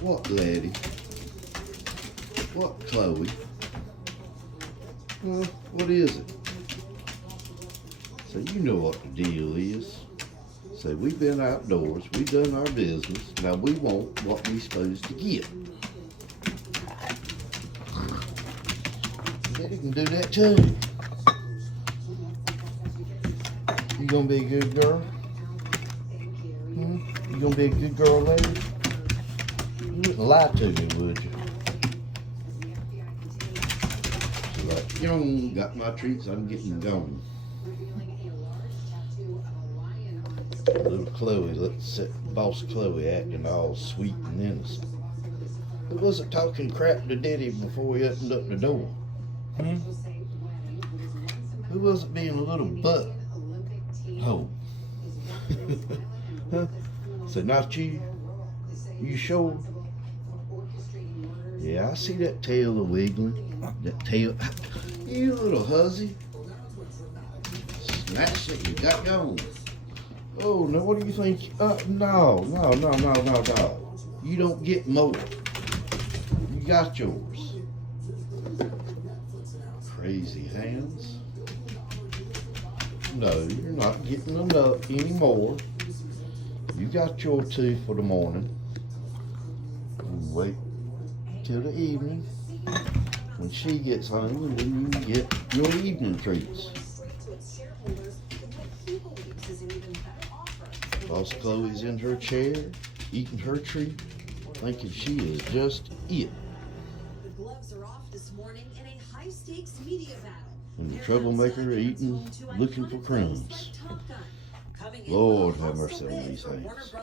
What, Letty? What, Chloe? What is it? So you know what the deal is. So we've been outdoors, we've done our business, now we want what we supposed to get. Letty can do that too. You gonna be a good girl? You gonna be a good girl, Letty? You wouldn't lie to me, would you? So like, got my treats, I'm getting going. Little Chloe, let's boss Chloe acting all sweet and innocent. Who wasn't talking crap to Daddy before he opened up the door? Who wasn't being a little butt? Oh. Huh? So not you? You sure? Yeah, I see that tail a wiggling. That tail. You little hussy. Snatch it, you got going. Oh, now what do you think? No. You don't get more. You got yours. Crazy hands. No, you're not getting enough anymore. You got your two for the morning. And wait till the evening when she gets home, and then you get your evening treats. Boss Chloe's in her chair, eating her treat, thinking she is just it. The gloves are off this morning in a high-stakes media battle. And the troublemaker eating, looking for crumbs. Lord have mercy on these hands.